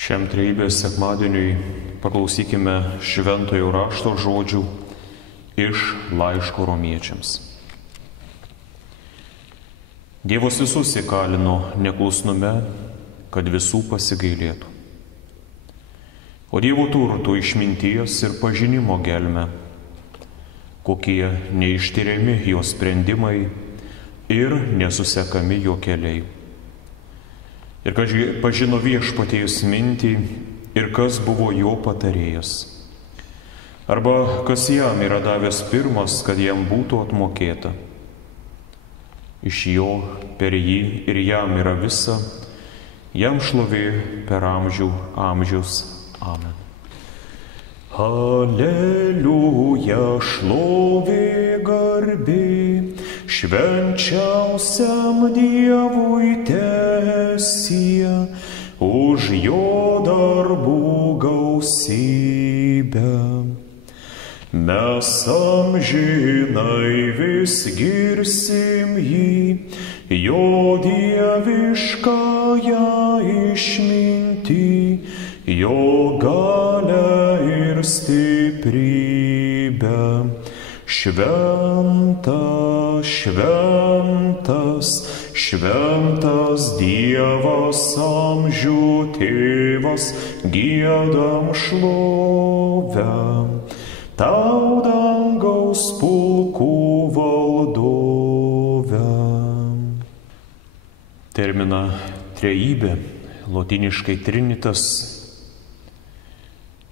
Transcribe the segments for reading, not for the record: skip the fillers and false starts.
Šiam trejybės sekmadieniui paklausykime šventojo rašto žodžių iš laiško romiečiams. Dievas visus įkalino neklusnume, kad visų pasigailėtų. O Dievo turtų išminties ir pažinimo gelme, kokie neištyriami jo sprendimai ir nesusekami jo keliai. Ir kad pažino viešpaties mintį ir kas buvo jo patarėjas. Arba kas jam yra davęs pirmas, kad jam būtų atmokėta. Iš jo, per jį ir jam yra visa, jam šlovė per amžių amžius. Amen. Aleliuja, šlovė garbė, švenčiausiam Dievui teesie, už jo darbų gausybę. Mes amžinai vis girsim jį, jo dieviškąją išmintį, jo galę ir stiprybę. Šventas, šventas, šventas Dievas amžių tėvas, giedam šlovę. Tau dangaus pulkų valdove. Terminą trejybė, lotyniškai trinitas,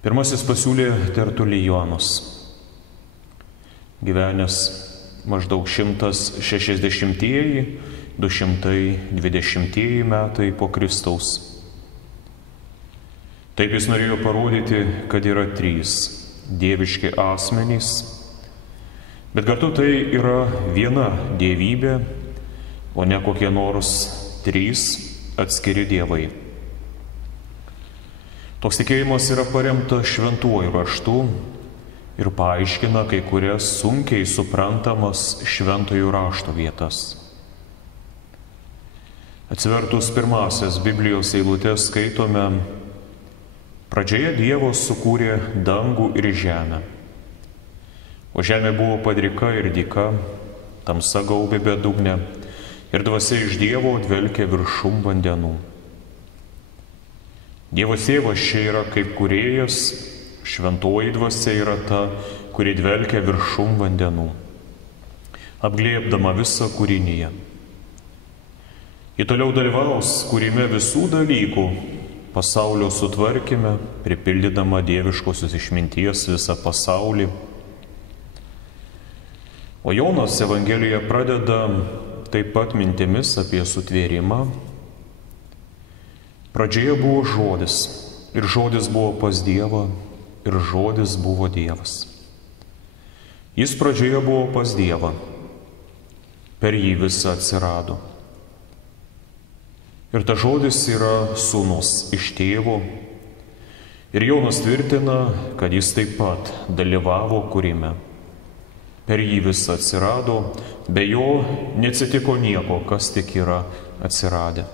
pirmasis pasiūlė Tertulijonas, gyvenęs maždaug 160–220 metai po Kristaus. Taip jis norėjo parodyti, kad yra trys dieviški asmenys, bet kartu tai yra viena dievybė, o ne kokie nors trys atskiri dievai. Toks tikėjimas yra paremtas šventuoju raštu ir paaiškina kai kurias sunkiai suprantamas šventojo rašto vietas. Atsivertus pirmasias Biblijos eilutes skaitome: pradžioje Dievas sukūrė dangų ir žemę. O žemė buvo padrika ir dyka, tamsa gaubė bedugnę ir dvasia iš Dievo dvelkė viršum vandenų. Dievas tėvas čia yra kaip kūrėjas, šventoji dvasia yra ta, kuri dvelkia viršum vandenų, apglėbdama visą kūrinyje. Ji toliau dalyvaus kūrime visų dalykų, pasaulio sutvarkyme, pripildydama dieviškosios išminties visą pasaulį. O Jonas Evangelijoje pradeda taip pat mintimis apie sutvėrimą. Pradžioje buvo žodis, ir žodis buvo pas Dievą, ir žodis buvo Dievas. Jis pradžioje buvo pas Dievą, per jį visa atsirado. Ir ta žodis yra sūnus iš tėvo. Ir Jonas tvirtina, kad jis taip pat dalyvavo kūrime. Per jį visa atsirado, be jo neatsitiko nieko, kas tik yra atsiradę.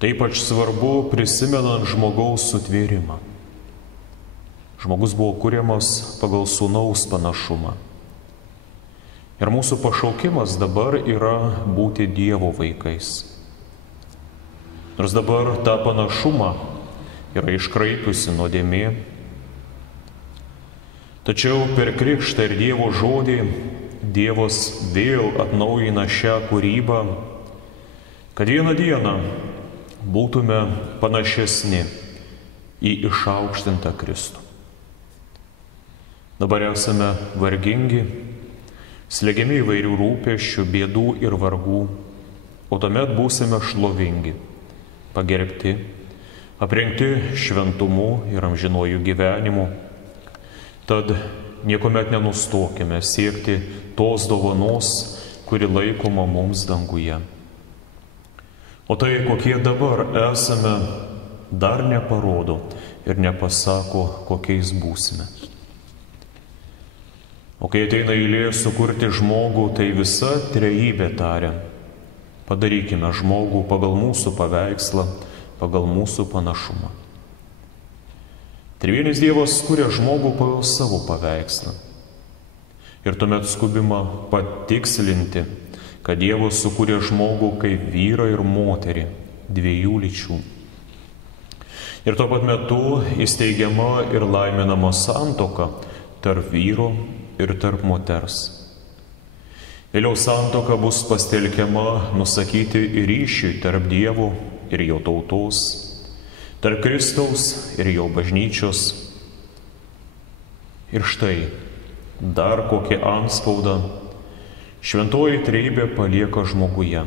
Taip pat svarbu prisimenant žmogaus sutvėrimą. Žmogus buvo kuriamas pagal sūnaus panašumą. Ir mūsų pašaukimas dabar yra būti Dievo vaikais. Nors dabar tą panašumą yra iškraipiusi nuodėmė, tačiau per krikštą ir Dievo žodį Dievas vėl atnaujina šią kūrybą, kad vieną dieną būtume panašesni į išaukštintą Kristų. Dabar esame vargingi, slegiami įvairių rūpesčių, bėdų ir vargų, o tuomet būsime šlovingi, pagerbti, aprengti šventumu ir amžinuoju gyvenimu. Tad niekuomet nenustokime siekti tos dovanos, kuri laikoma mums danguje. O tai, kokie dabar esame, dar neparodo ir nepasako, kokiais būsime. O kai ateina eilė sukurti žmogų, tai visa trejybė taria: padarykime žmogų pagal mūsų paveikslą, pagal mūsų panašumą. Trivienis Dievas kuria žmogų pagal savo paveikslą. Ir tuomet skubima patikslinti, kad Dievas sukūrė žmogų kaip vyrą ir moterį, dviejų lyčių. Ir tuo pat metu įsteigiama ir laiminama santuoka tarp vyro ir tarp moters. Vėliau santuoka bus pastelkiama nusakyti ryšį tarp Dievo ir jo tautos, tarp Kristaus ir jo bažnyčios. Ir štai, dar kokią antspaudą šventoji trejybė palieka žmoguje.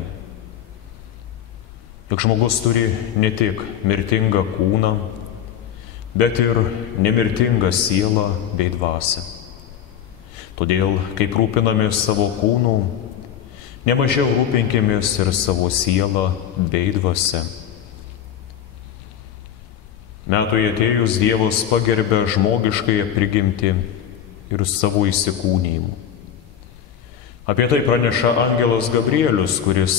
Juk žmogus turi ne tik mirtingą kūną, bet ir nemirtingą sielą bei dvasią. Todėl, kaip rūpinamės savo kūnų, nemažiau rūpinkimės ir savo sielą bei dvasią. Metui atėjus Dievas pagerbė žmogiškąją prigimtį ir savo įsikūnijimu. Apie tai praneša angelas Gabrielius, kuris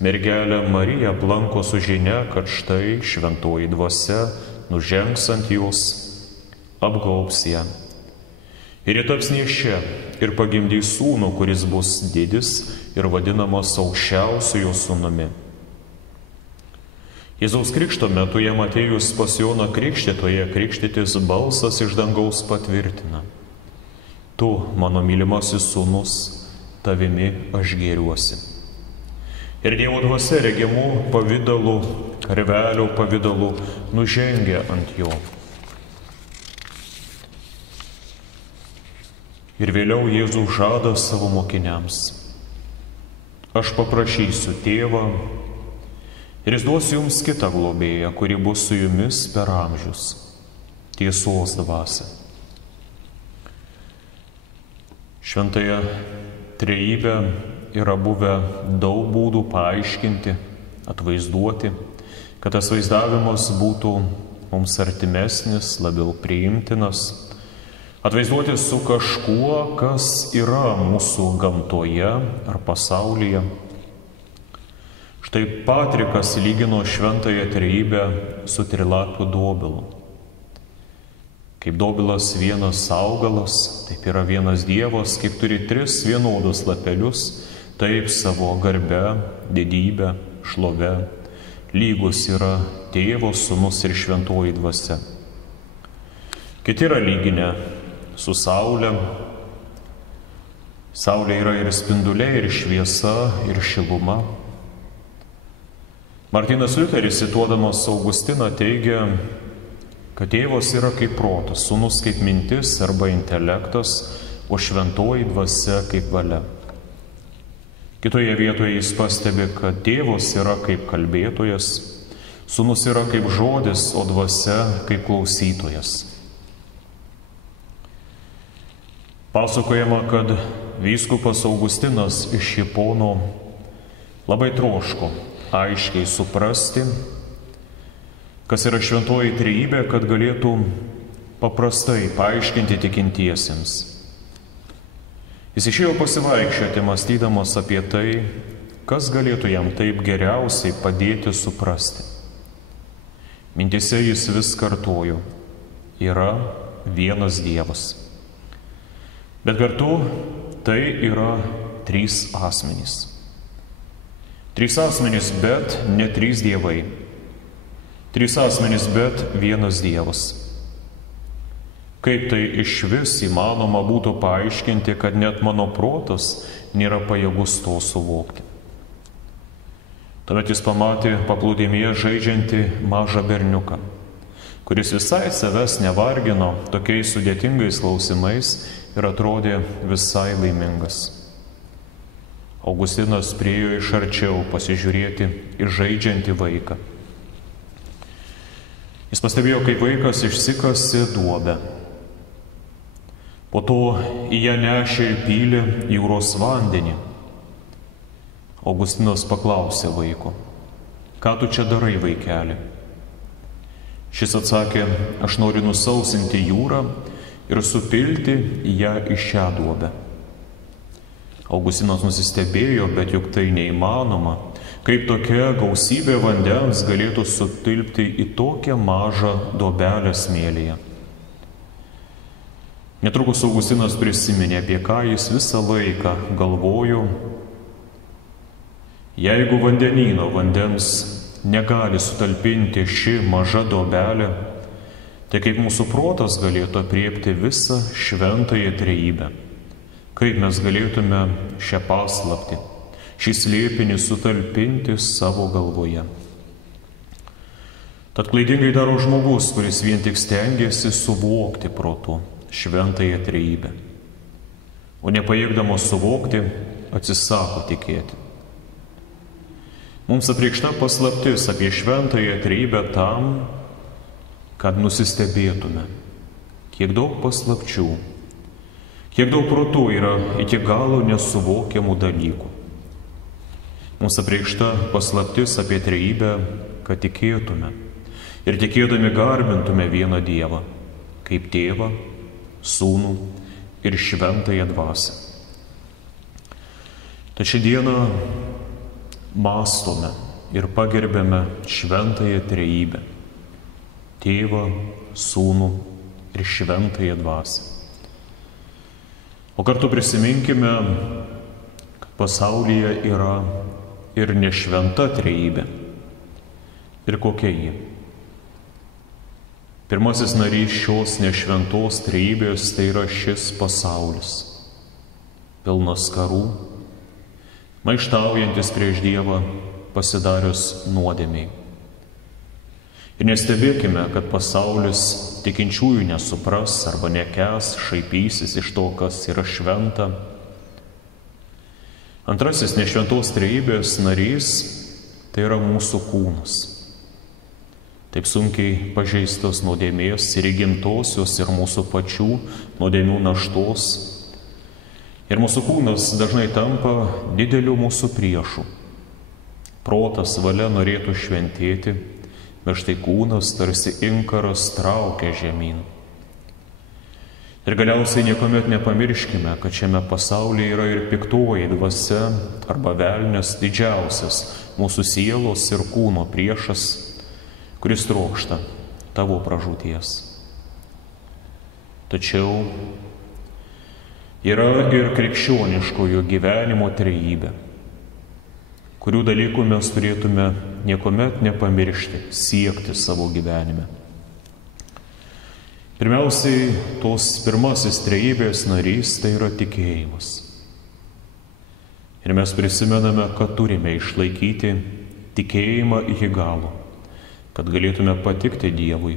mergelę Mariją aplanko su žinia, kad štai šventoji dvasia nužengs ant jos, apgaubs ją. Ir ji taps nėščia ir pagimdys sūnų, kuris bus didis ir vadinamas aukščiausiojo sūnumi. Jėzaus krikšto metu jam atėjus pas Joną Krikštytoją krikštytis balsas iš dangaus patvirtina: Tu, mano mylimasis sūnus, tavimi aš gėriuosi. Ir Dievo dvasia regimų pavidalų, karvelio pavidalų nužengia ant jo. Ir vėliau Jėzus žada savo mokiniams: Aš paprašysiu Tėvą ir jis duos jums kitą globėją, kuri bus su jumis per amžius, tiesos dvasia. Šventąją trejybę yra buvę daug būdų paaiškinti, atvaizduoti, kad tas vaizdavimas būtų mums artimesnis, labiau priimtinas, atvaizduoti su kažkuo, kas yra mūsų gamtoje ar pasaulyje. Štai Patrikas lygino šventąją trejybę su trilapiu dobilu. Kaip dobilas vienas augalas, taip yra vienas Dievas, kaip turi tris vienodus lapelius, taip savo garbe, didybę, šlove, lygus yra Tėvas, Sūnus ir šventoji dvasia. Kiti yra lyginę su saulė. Saulė yra ir spinduliai, ir šviesa, ir šiluma. Martynas Liuteris, cituodamas Augustiną, teigia, kad Tėvas yra kaip protas, Sūnus kaip mintis arba intelektas, o šventoji dvasia kaip valia. Kitoje vietoje jis pastebi, kad Tėvas yra kaip kalbėtojas, Sūnus yra kaip žodis, o dvasia kaip klausytojas. Pasakojama, kad vyskupas Augustinas iš Hipono labai troško aiškiai suprasti, kas yra šventoji trejybė, kad galėtų paprastai paaiškinti tikintiesiems. Jis išėjo pasivaikščioti, mąstydamas apie tai, kas galėtų jam taip geriausiai padėti suprasti. Mintise jis vis kartojo: yra vienas Dievas. Bet kartu tai yra trys asmenys. Trys asmenys, bet ne trys dievai. Trys asmenys, bet vienas Dievas. Kaip tai išvis įmanoma būtų paaiškinti, kad net mano protas nėra pajėgus to suvokti. Tuomet jis pamatė paplūdimyje žaidžiantį mažą berniuką, kuris visai savęs nevargino tokiais sudėtingais klausimais ir atrodė visai laimingas. Augustinas priėjo iš arčiau pasižiūrėti į žaidžiantį vaiką. Jis pastebėjo, kaip vaikas išsikasė duobę. Po to į ją nešė ir pylė jūros vandenį. Augustinas paklausė vaiko: ką tu čia darai, vaikeli? Šis atsakė: aš noriu nusausinti jūrą ir supilti ją į šią duobę. Augustinas nusistebėjo, bet juk tai neįmanoma, Kaip tokia gausybė vandens galėtų sutilpti į tokią mažą duobelę smėlyje. Netrukus Augustinas prisiminė, apie ką jis visą laiką galvojo. Jeigu vandenyno vandens negali sutalpinti ši maža duobelė, tai kaip mūsų protas galėtų apriepti visą šventąją trejybę? Kaip mes galėtume šią paslaptį, šį slėpinį sutalpinti savo galvoje? Tad klaidingai daro žmogus, kuris vien tik stengiasi suvokti protu šventąją trejybę, o nepajėgdamas suvokti, atsisako tikėti. Mums apreikšta paslaptis apie šventąją trejybę tam, kad nusistebėtume, kiek daug paslapčių, kiek daug protų yra iki galo nesuvokiamų dalykų. Mums apreikšta paslaptis apie trejybę, kad tikėtume ir tikėdami garbintume vieną Dievą, kaip Tėvą, Sūnų ir Šventąją Dvasią. Tad šiandieną mąstome ir pagerbėme Šventąją Trejybę, Tėvą, Sūnų ir Šventąją Dvasią. O kartu prisiminkime, kad pasaulyje yra ir nešventa trejybė. Ir kokia ji? Pirmasis narys šios nešventos trejybės tai yra šis pasaulis, pilnas karų, maištaujantis prieš Dievą, pasidarius nuodėmiai. Ir nestebėkime, kad pasaulis tikinčiųjų nesupras arba nekęs, šaipysis iš to, kas yra šventa. Antrasis nešventos trejybės narys tai yra mūsų kūnas. Taip sunkiai pažeistos nuodėmės ir įgimtosios ir mūsų pačių nuodėmių naštos. Ir mūsų kūnas dažnai tampa dideliu mūsų priešu. Protas, valia norėtų šventėti, bet štai kūnas tarsi inkaras traukia žemyn. Ir galiausiai niekuomet nepamirškime, kad šiame pasaulyje yra ir piktoji dvasia arba velnias, didžiausias mūsų sielos ir kūno priešas, kuris trokšta tavo pražūties. Tačiau yra ir krikščioniškojo gyvenimo trejybė, kurių dalykų mes turėtume niekuomet nepamiršti, siekti savo gyvenime. Pirmiausiai, tos pirmasis trejybės narys tai yra tikėjimas. Ir mes prisimename, kad turime išlaikyti tikėjimą iki galo, kad galėtume patikti Dievui.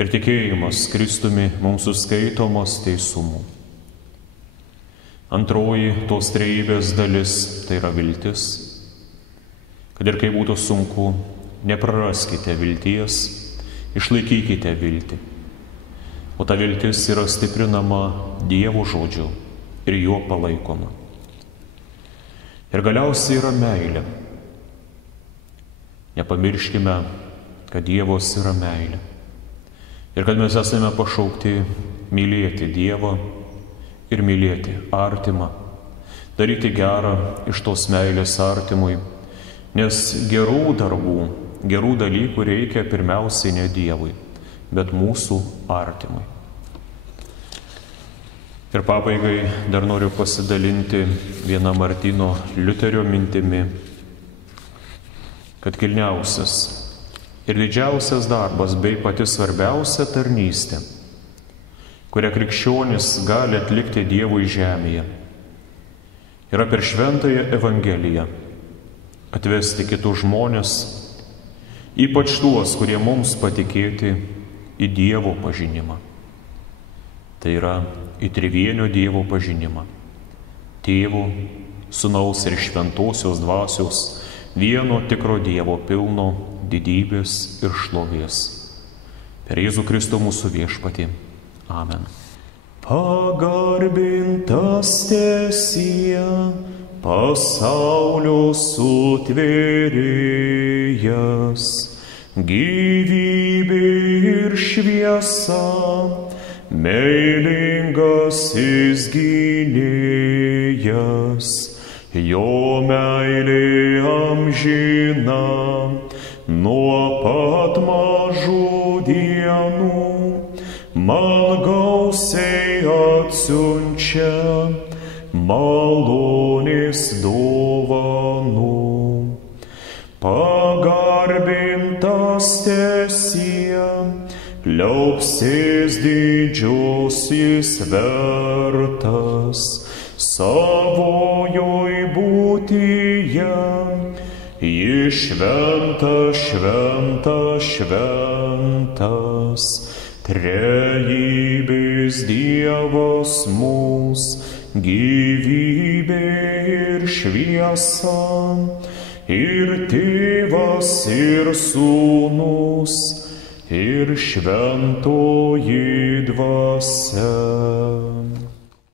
Ir tikėjimas Kristumi mums suskaitomas teisumu. Antroji tos trejybės dalis tai yra viltis. Kad ir kaip būtų sunku, nepraraskite vilties, išlaikykite viltį. O ta viltis yra stiprinama Dievo žodžiu ir juo palaikoma. Ir galiausiai yra meilė. Nepamirškime, kad Dievas yra meilė. Ir kad mes esame pašaukti mylėti Dievą ir mylėti artimą, daryti gerą iš tos meilės artimui, nes gerų darbų, gerų dalykų reikia pirmiausiai ne Dievui, bet mūsų artimui. Ir pabaigai dar noriu pasidalinti vieną Martyno Liuterio mintimi, kad kilniausias ir didžiausias darbas bei pati svarbiausia tarnystė, kurią krikščionis gali atlikti Dievui žemėje, yra per šventąją Evangeliją atvesti kitus žmonės, ypač tuos, kurie mums patikėti į Dievo pažinimą. Tai yra į trivienio Dievo pažinimą. Tėvo, Sūnaus ir Šventosios Dvasios, vieno tikro Dievo pilno didybės ir šlovės. Per Jėzų Kristų mūsų viešpatį. Amen. Pagarbintas teesie pasaulio sutvėrėjas, gyvybė ir šviesa, meilingasis gynėjas, jo meilė amžina, nuo pat mažų dienų man gausiai atsiunčia malonės dovanų. Pagarbintas tesie, liaupsės didžiosis vertas, savojoj būtyje, jis šventas, šventas, šventas, trejybės Dievas mūs, gyvybė ir šviesa, ir Tėvas, ir Sūnus, ir Šventoji Dvasia.